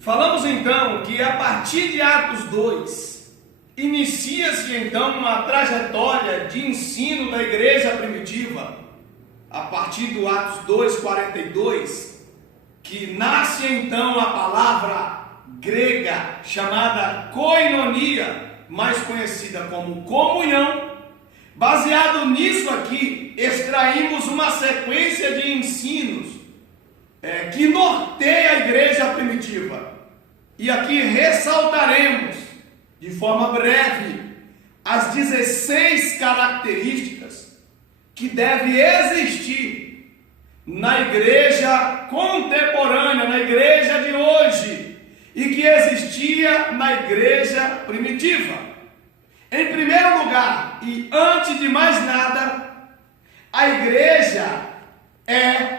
Falamos então que a partir de Atos 2, inicia-se então uma trajetória de ensino da igreja primitiva, a partir do Atos 2:42, que nasce então a palavra grega chamada koinonia, mais conhecida como comunhão. Baseado nisso aqui, extraímos uma sequência de ensinos que norteia a igreja primitiva. E aqui ressaltaremos, de forma breve, as 16 características que devem existir na igreja contemporânea, na igreja de hoje, e que existia na igreja primitiva. Em primeiro lugar, e antes de mais nada, a igreja é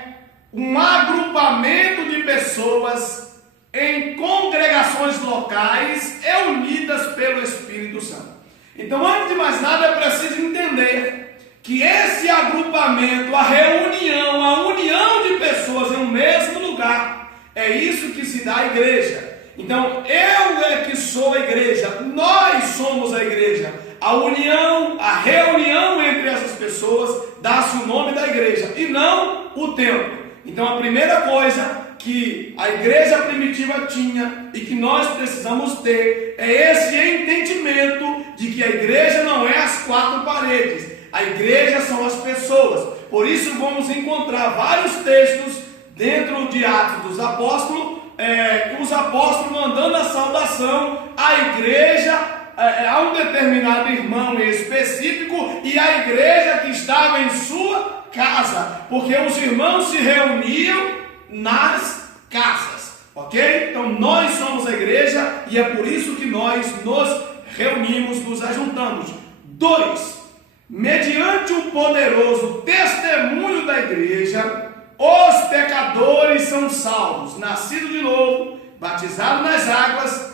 um agrupamento de pessoas em congregações locais e unidas pelo Espírito Santo. Então, antes de mais nada, é preciso entender que esse agrupamento, a reunião, a união de pessoas em um mesmo lugar, é isso que se dá à igreja. Então, eu é que sou a igreja, nós somos a igreja. A união, a reunião entre essas pessoas, dá-se o nome da igreja, e não o templo. Então, a primeira coisa que a igreja primitiva tinha e que nós precisamos ter é esse entendimento de que a igreja não é as quatro paredes, a igreja são as pessoas. Por isso vamos encontrar vários textos dentro de Atos dos Apóstolos, os apóstolos mandando a saudação à igreja, a um determinado irmão em específico, e a igreja que estava em sua casa, porque os irmãos se reuniam nas casas, ok? Então nós somos a igreja e é por isso que nós nos reunimos, nos ajuntamos. 2. Mediante o poderoso testemunho da igreja, os pecadores são salvos, nascidos de novo, batizados nas águas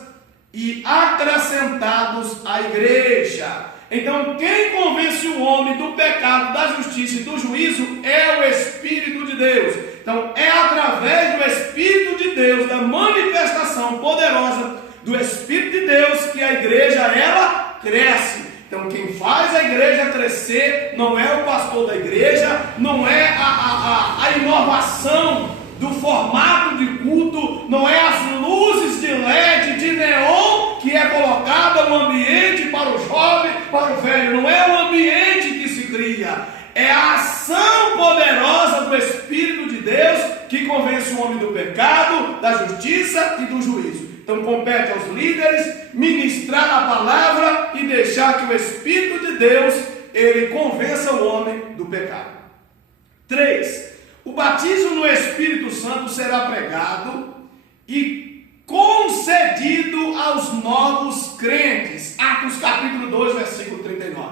e acrescentados à igreja. Então, quem convence o homem do pecado, da justiça e do juízo é o Espírito de Deus. Então, é através do Espírito de Deus, da manifestação poderosa do Espírito de Deus, que a igreja, ela cresce. Então, quem faz a igreja crescer não é o pastor da igreja, não é a inovação do formato de culto, não é as luzes de LED, de neon que é colocada no ambiente para o jovem, para o velho, não é o ambiente que se cria, é a ação poderosa do Espírito de Deus que convence o homem do pecado, da justiça e do juízo. Então compete aos líderes ministrar a palavra e deixar que o Espírito de Deus, ele convença o homem do pecado. 3. O batismo no Espírito Santo será pregado e concedido aos novos crentes. Atos capítulo 2, versículo 39.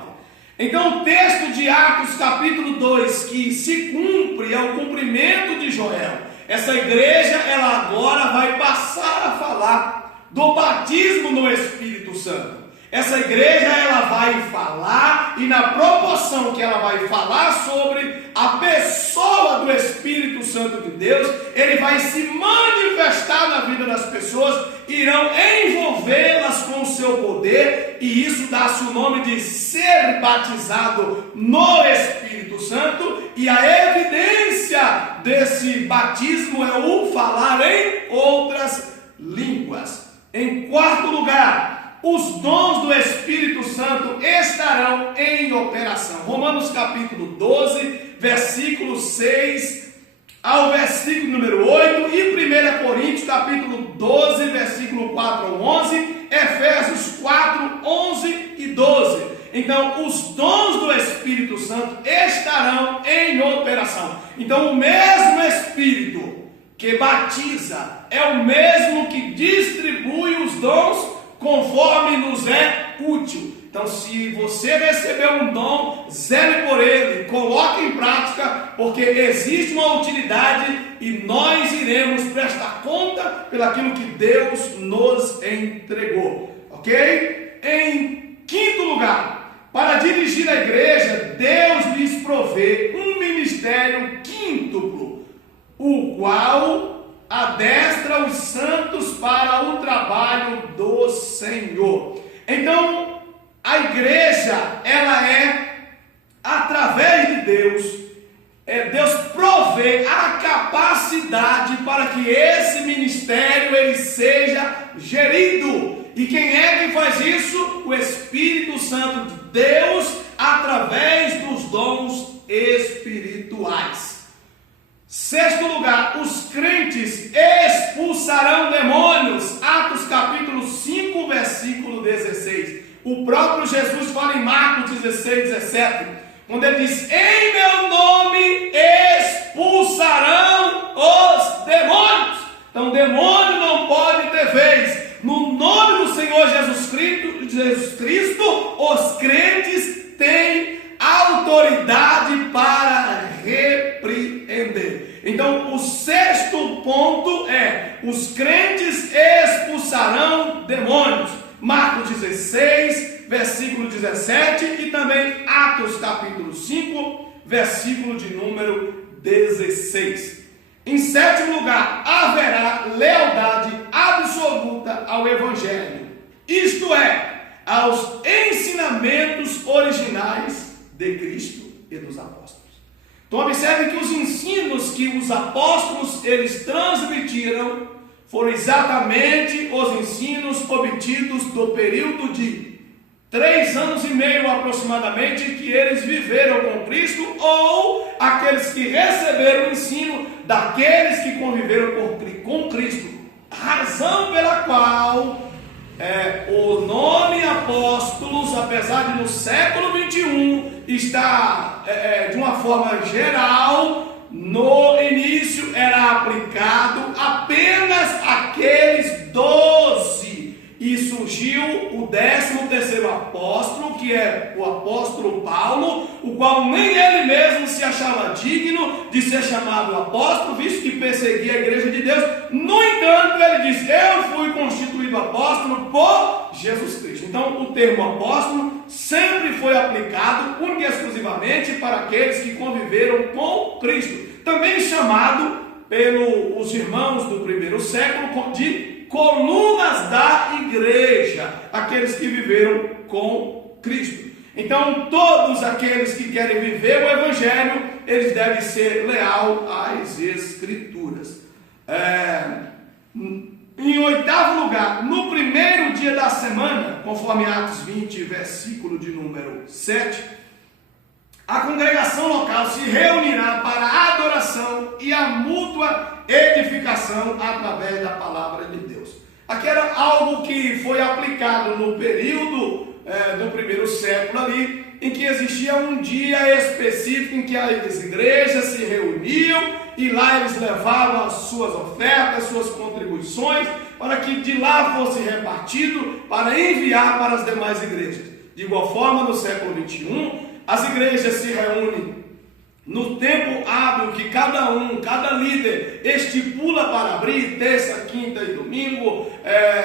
Então o texto de Atos capítulo 2, que se cumpre, é o cumprimento de Joel. Essa igreja, ela agora vai passar a falar do batismo no Espírito Santo. Essa igreja, ela vai falar, e na proporção que ela vai falar sobre a pessoa do Espírito Santo de Deus, ele vai se manifestar na vida das pessoas, irão envolvê-las com o seu poder, e isso dá-se o nome de ser batizado no Espírito Santo, e a evidência desse batismo é o falar em outras línguas. Em quarto lugar, os dons do Espírito Santo estarão em operação. Romanos capítulo 12, versículo 6 ao versículo número 8, e 1 Coríntios capítulo 12, versículo 4 ao 11, Efésios 4, 11 e 12. Então, os dons do Espírito Santo estarão em operação. Então, o mesmo Espírito que batiza é o mesmo que distribui os dons conforme nos é útil. Então, se você recebeu um dom, zele por ele, coloque em prática, porque existe uma utilidade e nós iremos prestar conta pelaquilo que Deus nos entregou, ok? Em quinto lugar, para dirigir a igreja, Deus lhes provê um ministério quíntuplo, o qual adestra os santos para o trabalho do Senhor. Então, a igreja, ela é, através de Deus, Deus provê a capacidade para que esse ministério ele seja gerido. E quem é que faz isso? O Espírito Santo de Deus, através dos dons espirituais. Sexto lugar, os crentes expulsarão demônios. Atos capítulo 5, versículo 16. O próprio Jesus fala em Marcos 16, 17, quando ele diz: em meu nome expulsarão os demônios. Então, demônio não pode ter vez. No nome do Senhor Jesus Cristo, os crentes têm autoridade para repreender. Então, o sexto ponto é: os crentes expulsarão demônios. Marcos 16, versículo 17, e também Atos capítulo 5, versículo de número 16. Em sétimo lugar, haverá lealdade absoluta ao Evangelho, isto é, aos ensinamentos originais de Cristo e dos apóstolos. Então observe que os ensinos que os apóstolos eles transmitiram foram exatamente os ensinos obtidos do período de 3 anos e meio aproximadamente que eles viveram com Cristo, ou aqueles que receberam o ensino daqueles que conviveram com Cristo. Razão pela qual o nome apóstolos, apesar de no século 21 estar de uma forma geral, no início era aplicado apenas àqueles 12. E surgiu o 13º apóstolo, que é o apóstolo Paulo, o qual nem ele mesmo se achava digno de ser chamado apóstolo, visto que perseguia a igreja de Deus. No entanto, ele diz: eu fui constituído apóstolo por Jesus Cristo. Então, o termo apóstolo sempre foi aplicado única e exclusivamente para aqueles que conviveram com Cristo. Também chamado pelos irmãos do primeiro século de colunas da igreja, aqueles que viveram com Cristo. Então, todos aqueles que querem viver o Evangelho, eles devem ser leal às Escrituras. Em oitavo lugar, no primeiro dia da semana, conforme Atos 20, versículo de número 7, a congregação local se reunirá para a adoração e a mútua edificação através da palavra de Deus. Aqui era algo que foi aplicado no período do primeiro século ali, em que existia um dia específico em que as igrejas se reuniam e lá eles levavam as suas ofertas, suas contribuições, para que de lá fosse repartido para enviar para as demais igrejas. De igual forma, no século 21, as igrejas se reúnem no tempo hábil que cada líder estipula para abrir, terça, quinta e domingo,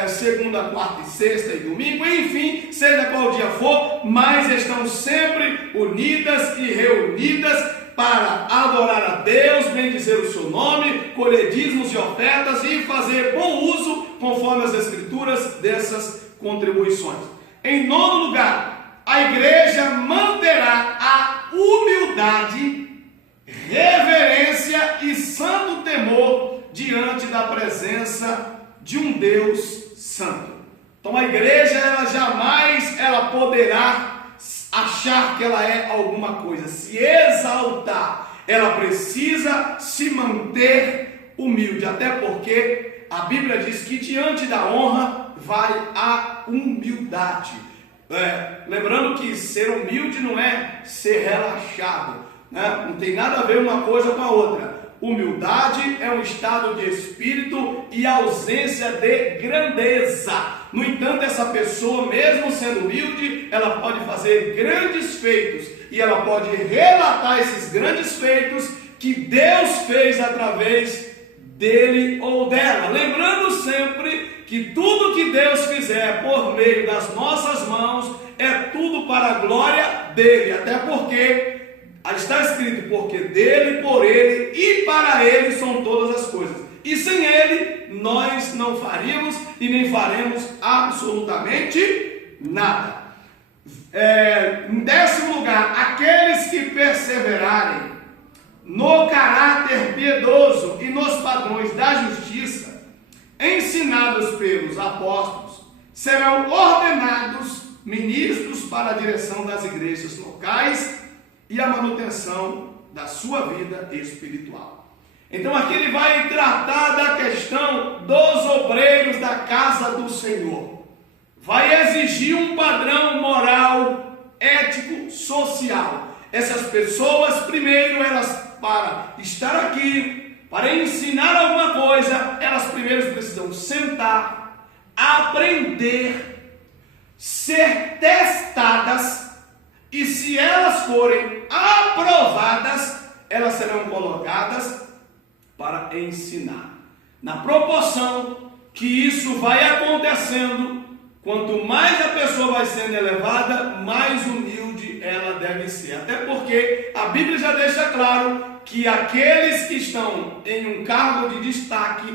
segunda, quarta e sexta e domingo, enfim, seja qual dia for, mas estão sempre unidas e reunidas para adorar a Deus, bendizer o seu nome, colher dízimos e ofertas e fazer bom uso, conforme as escrituras, dessas contribuições. Em nono lugar, a igreja manterá a humildade, reverência e santo temor diante da presença de um Deus santo. Então a igreja, ela jamais poderá achar que ela é alguma coisa, se exaltar. Ela precisa se manter humilde, até porque a Bíblia diz que diante da honra vai a humildade. Lembrando que ser humilde não é ser relaxado, né? Não tem nada a ver uma coisa com a outra. Humildade é um estado de espírito e ausência de grandeza. No entanto, essa pessoa, mesmo sendo humilde, ela pode fazer grandes feitos e ela pode relatar esses grandes feitos que Deus fez através dele ou dela. Lembrando sempre que tudo que Deus fizer por meio das nossas mãos é tudo para a glória dele, até porque está escrito: porque dele, por ele e para ele são todas as coisas. E sem Ele, nós não faríamos e nem faremos absolutamente nada. Em 10º lugar, aqueles que perseverarem no caráter piedoso e nos padrões da justiça, ensinados pelos apóstolos, serão ordenados ministros para a direção das igrejas locais e a manutenção da sua vida espiritual. Então aqui ele vai tratar da questão dos obreiros da casa do Senhor. Vai exigir um padrão moral, ético, social. Essas pessoas, primeiro, elas, para estar aqui, para ensinar alguma coisa, elas primeiro precisam sentar, aprender, ser testadas, e se elas forem aprovadas, elas serão colocadas para ensinar. Na proporção que isso vai acontecendo, quanto mais a pessoa vai sendo elevada, mais humilde ela deve ser. Até porque a Bíblia já deixa claro que aqueles que estão em um cargo de destaque,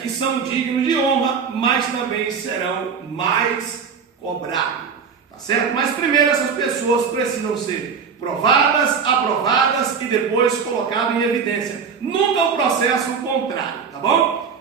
que são dignos de honra, mas também serão mais cobrados. Tá certo? Mas primeiro essas pessoas precisam ser provadas, aprovadas e depois colocadas em evidência. Nunca o processo contrário, tá bom?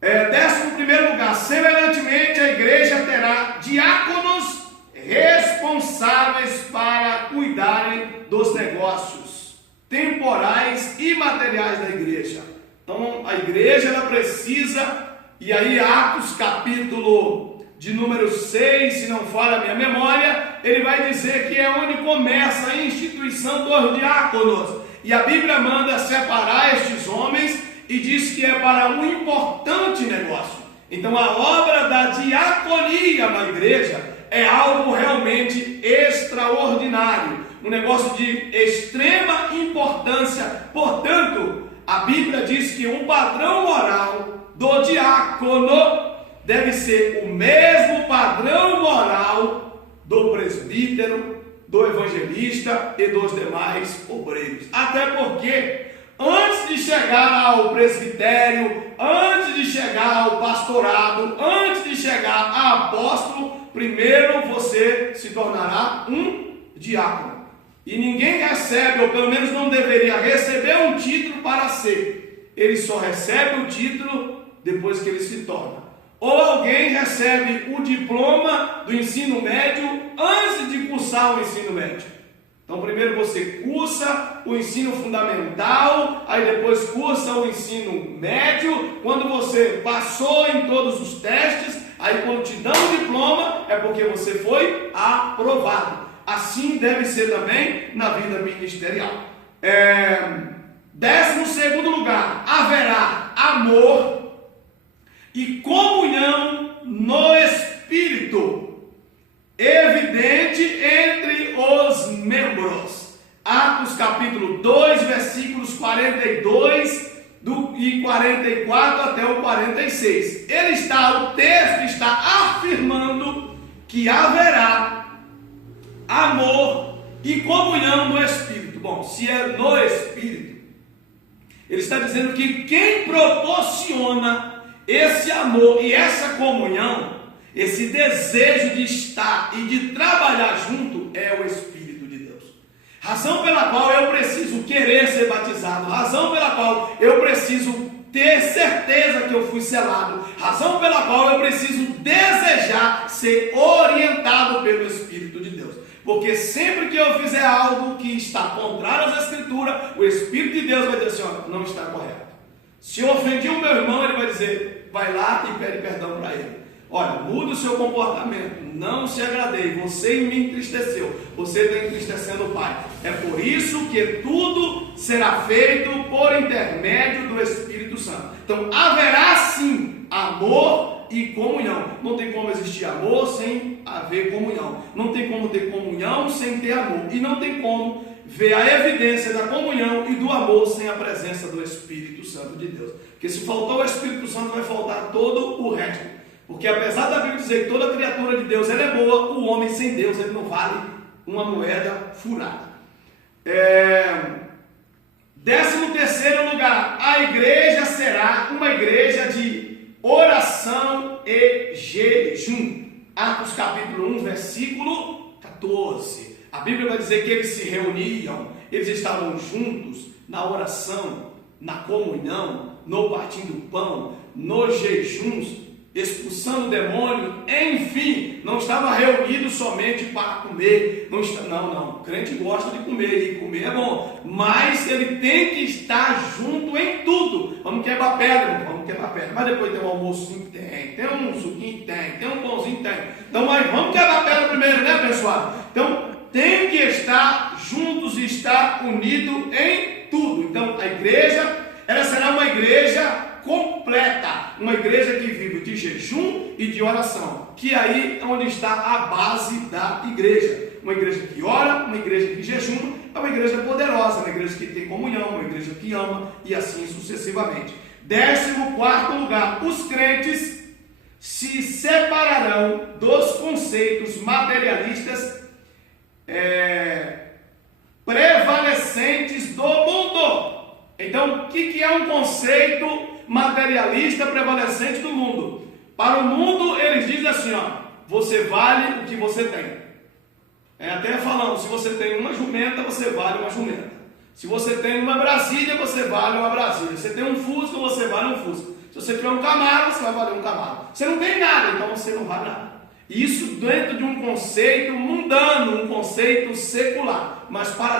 11º lugar, semelhantemente a igreja terá diáconos responsáveis para cuidarem dos negócios temporais e materiais da igreja. Então a igreja ela precisa, e aí Atos capítulo de número 6, se não falha a minha memória, ele vai dizer que é onde começa a instituição dos diáconos, e a Bíblia manda separar estes homens e diz que é para um importante negócio. Então a obra da diaconia na igreja é algo realmente extraordinário, um negócio de extrema importância. Portanto, a Bíblia diz que um padrão moral do diácono deve ser o mesmo padrão moral do presbítero, do evangelista e dos demais obreiros. Até porque antes de chegar ao presbitério, antes de chegar ao pastorado, antes de chegar a apóstolo, primeiro você se tornará um diácono. E ninguém recebe, ou pelo menos não deveria receber um título para ser. Ele só recebe o título depois que ele se torna. Ou alguém recebe o diploma do ensino médio antes de cursar o ensino médio. Então primeiro você cursa o ensino fundamental, aí depois cursa o ensino médio. Quando você passou em todos os testes, aí quando te dão o diploma, é porque você foi aprovado. Assim deve ser também na vida ministerial. 12º lugar, haverá amor e comunhão no Espírito, evidente entre os membros. Atos capítulo 2, versículos 42 e 44 até o 46. O texto está afirmando que haverá amor e comunhão no Espírito. Bom, se é no Espírito, ele está dizendo que quem proporciona esse amor e essa comunhão, esse desejo de estar e de trabalhar junto, é o Espírito de Deus. Razão pela qual eu preciso querer ser batizado, razão pela qual eu preciso ter certeza que eu fui selado, razão pela qual eu preciso desejar ser orientado pelo Espírito de Deus. Porque sempre que eu fizer algo que está contrário às Escrituras, o Espírito de Deus vai dizer assim, não está correto. Se eu ofendi o meu irmão, ele vai dizer, vai lá e pede perdão para ele. Olha, muda o seu comportamento, não se agradei, você me entristeceu, você está entristecendo o Pai. É por isso que tudo será feito por intermédio do Espírito Santo. Então haverá sim amor e comunhão. Não tem como existir amor sem haver comunhão. Não tem como ter comunhão sem ter amor. E não tem como ver a evidência da comunhão e do amor sem a presença do Espírito Santo de Deus. Porque se faltar o Espírito Santo, vai faltar todo o resto. Porque apesar da Bíblia dizer que toda criatura de Deus ela é boa, o homem sem Deus ele não vale uma moeda furada. 13º lugar, a igreja será uma igreja de oração e jejum. Atos capítulo 1, versículo 14. A Bíblia vai dizer que eles se reuniam, eles estavam juntos na oração, na comunhão, no partindo do pão, nos jejuns, expulsando o demônio, enfim, não estava reunido somente para comer, não, o crente gosta de comer, e comer é bom, mas ele tem que estar junto em tudo. Vamos quebrar pedra, mas depois tem um almoço, tem um suquinho, tem um pãozinho, tem. Então, mas vamos quebrar pedra primeiro, né, pessoal? Então, tem que estar juntos e estar unido em tudo. Então, a igreja, ela será uma igreja completa, uma igreja que vive de jejum e de oração, que aí é onde está a base da igreja. Uma igreja que ora, uma igreja que jejuma, é uma igreja poderosa, uma igreja que tem comunhão, uma igreja que ama, e assim sucessivamente. 14º lugar, os crentes se separarão dos conceitos materialistas prevalecentes do mundo. Então, o que é um conceito materialista prevalecente do mundo? Para o mundo, eles dizem assim, você vale o que você tem. Até falando, se você tem uma jumenta, você vale uma jumenta. Se você tem uma Brasília, você vale uma Brasília. Se você tem um Fusca, você vale um Fusca. Se você tiver um Camaro, você vai valer um Camaro. Você não tem nada, então você não vale nada. Isso dentro de um conceito mundano, um conceito secular. Mas para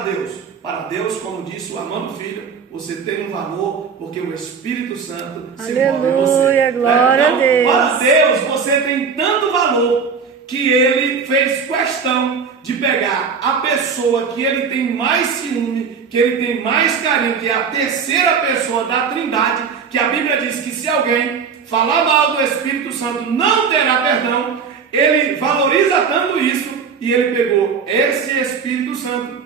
Deus, como disse o amado Filho, você tem um valor, porque o Espírito Santo se move em você. Aleluia, glória a Deus. Para Deus, você tem tanto valor que Ele fez questão de pegar a pessoa que Ele tem mais ciúme, que Ele tem mais carinho, que é a terceira pessoa da Trindade, que a Bíblia diz que se alguém falar mal do Espírito Santo não terá perdão. Ele valoriza tanto isso, e Ele pegou esse Espírito Santo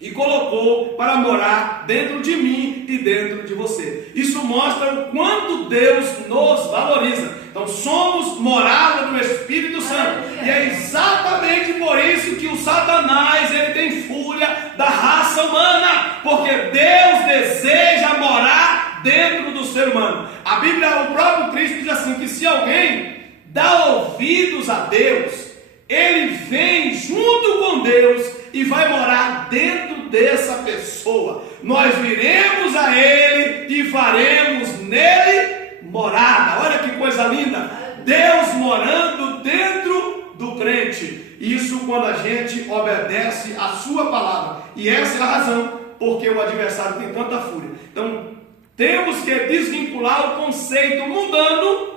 e colocou para morar dentro de mim e dentro de você. Isso mostra o quanto Deus nos valoriza. Então somos morada do Espírito Santo. E é exatamente por isso que o Satanás, ele tem fúria da raça humana, porque Deus deseja morar dentro do ser humano. A Bíblia, o próprio Cristo diz assim, que se alguém dá ouvidos a Deus, ele vem junto com Deus e vai morar dentro dessa pessoa. Nós viremos a Ele e faremos nele morada. Olha que coisa linda! Deus morando dentro do crente. Isso quando a gente obedece a sua palavra. E essa é a razão porque o adversário tem tanta fúria. Então, temos que desvincular o conceito mundano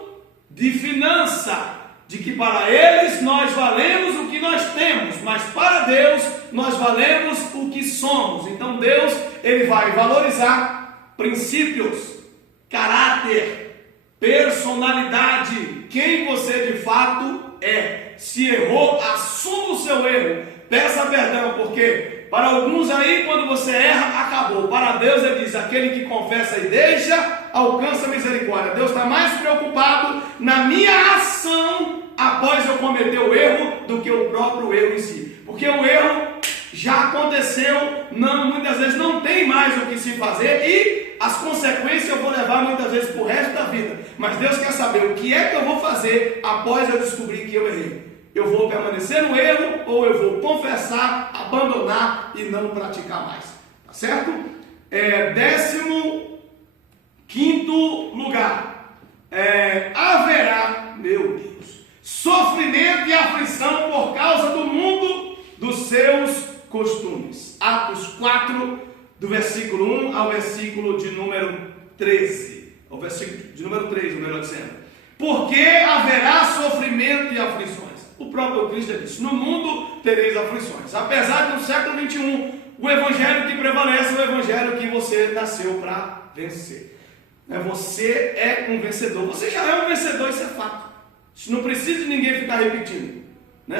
de finança, de que para eles nós valemos o que nós temos, mas para Deus nós valemos o que somos. Então Deus, ele vai valorizar princípios, caráter, personalidade, quem você de fato é. Se errou, assuma o seu erro, peça perdão, porque para alguns aí, quando você erra, acabou. Para Deus, ele diz, aquele que confessa e deixa, alcança misericórdia. Deus está mais preocupado na minha ação após eu cometer o erro do que o próprio erro em si. Porque o erro já aconteceu, muitas vezes não tem mais o que se fazer e as consequências eu vou levar muitas vezes para o resto da vida. Mas Deus quer saber o que é que eu vou fazer após eu descobrir que eu errei. Eu vou permanecer no erro ou eu vou confessar, abandonar e não praticar mais. Tá certo? 15º lugar. Haverá, meu Deus, sofrimento e aflição por causa do mundo dos seus costumes. Atos 4, do versículo 1 ao versículo de número 13. O versículo de número 3, melhor dizendo. Porque haverá sofrimento e aflições. O próprio Cristo disse, no mundo tereis aflições. Apesar de no século 21, o evangelho que prevalece é o evangelho que você nasceu para vencer. Você é um vencedor. Você já é um vencedor, isso é fato. Isso não precisa de ninguém ficar repetindo.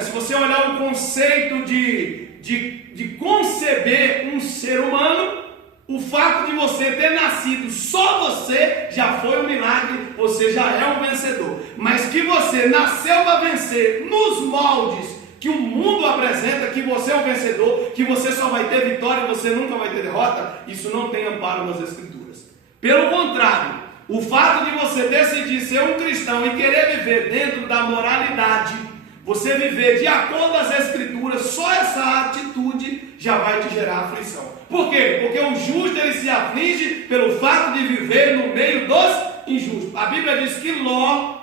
Se você olhar o conceito de conceber um ser humano, o fato de você ter nascido, só você, já foi um milagre, você já é um vencedor. Mas que você nasceu para vencer nos moldes que o mundo apresenta, que você é um vencedor, que você só vai ter vitória e você nunca vai ter derrota, isso não tem amparo nas Escrituras. Pelo contrário, o fato de você decidir ser um cristão e querer viver dentro da moralidade, você viver de acordo com as Escrituras, só essa atitude já vai te gerar aflição. Por quê? Porque o justo ele se aflige pelo fato de viver no meio dos injustos. A Bíblia diz que Ló,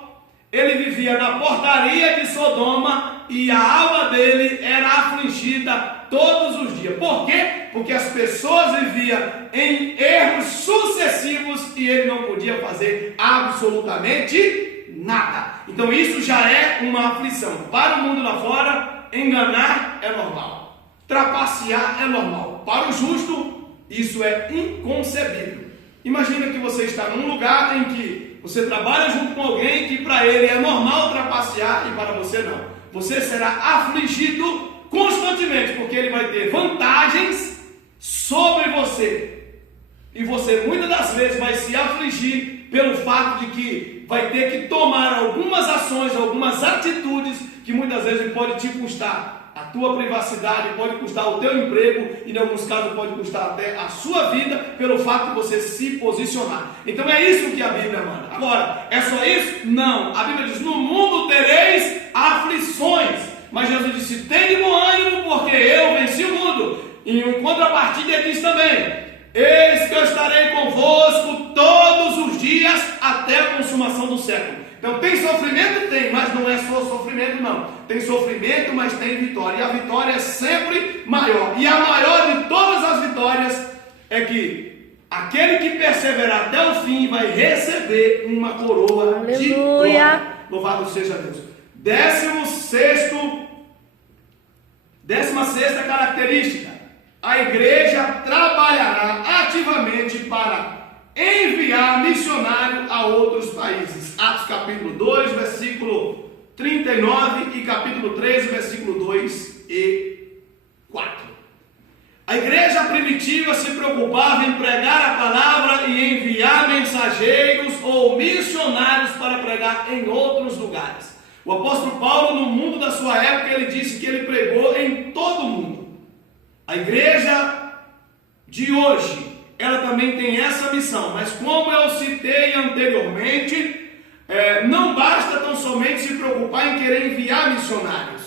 ele vivia na portaria de Sodoma e a alma dele era afligida todos os dias. Por quê? Porque as pessoas viviam em erros sucessivos e ele não podia fazer absolutamente nada. Então isso já é uma aflição. Para o mundo lá fora, enganar é normal, trapacear é normal. Para o justo, isso é inconcebível. Imagina que você está num lugar em que você trabalha junto com alguém que para ele é normal trapacear e para você não. Você será afligido constantemente, porque ele vai ter vantagens sobre você. E você muitas das vezes vai se afligir pelo fato de que vai ter que tomar algumas ações, algumas atitudes que muitas vezes pode te custar a tua privacidade, pode custar o teu emprego e em alguns casos pode custar até a sua vida pelo fato de você se posicionar. Então é isso que a Bíblia manda. Agora, é só isso? Não. A Bíblia diz, no mundo tereis aflições. Mas Jesus disse, tem de bom ânimo porque eu venci o mundo. E em contrapartida ele diz também, eis que eu estarei convosco todos os dias até a consumação do século. Então tem sofrimento? Tem, mas não é só sofrimento não. Tem sofrimento, mas tem vitória. E a vitória é sempre maior. E a maior de todas as vitórias é que aquele que perseverar até o fim vai receber uma coroa. Aleluia. De glória. Louvado seja Deus. 16ª característica. A igreja trabalhará ativamente para enviar missionário a outros países. Atos capítulo 2, versículo 39 e capítulo 3, versículo 2 e 4. A igreja primitiva se preocupava em pregar a palavra e enviar mensageiros ou missionários para pregar em outros lugares. O apóstolo Paulo, no mundo da sua época, ele disse que ele pregou em todo o mundo. A igreja de hoje, ela também tem essa missão, mas como eu citei anteriormente, não basta tão somente se preocupar em querer enviar missionários.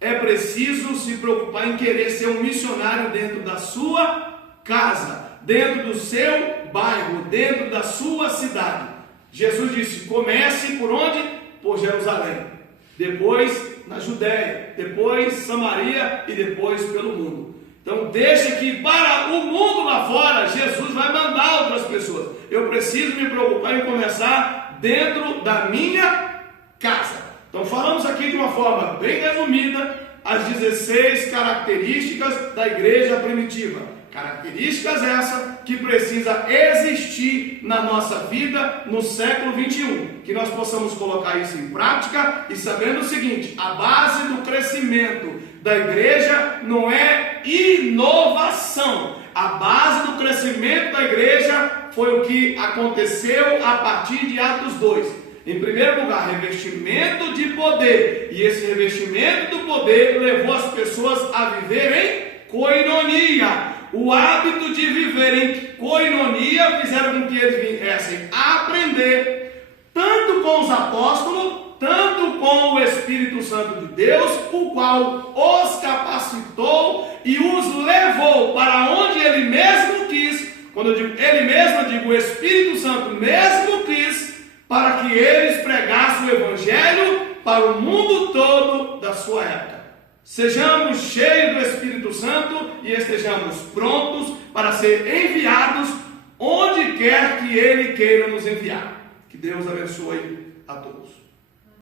É preciso se preocupar em querer ser um missionário dentro da sua casa, dentro do seu bairro, dentro da sua cidade. Jesus disse, comece por onde? Por Jerusalém, depois na Judéia, depois Samaria e depois pelo mundo. Então deixa que para o mundo lá fora, Jesus vai mandar outras pessoas. Eu preciso me preocupar em começar dentro da minha casa. Então falamos aqui de uma forma bem resumida as 16 características da igreja primitiva. Características essas que precisa existir na nossa vida no século 21. Que nós possamos colocar isso em prática e sabendo o seguinte, a base do crescimento da igreja não é inovação. A base do crescimento da igreja foi o que aconteceu a partir de Atos 2. Em primeiro lugar, revestimento de poder. E esse revestimento do poder levou as pessoas a viver em koinonia. O hábito de viver em koinonia fizeram com que eles viessem a aprender, tanto com os apóstolos, tanto com o Espírito Santo de Deus, o qual os capacitou e os levou para onde ele mesmo quis. Quando eu digo ele mesmo, eu digo o Espírito Santo mesmo quis, para que eles pregassem o Evangelho para o mundo todo da sua época. Sejamos cheios do Espírito Santo e estejamos prontos para ser enviados onde quer que Ele queira nos enviar. Que Deus abençoe a todos.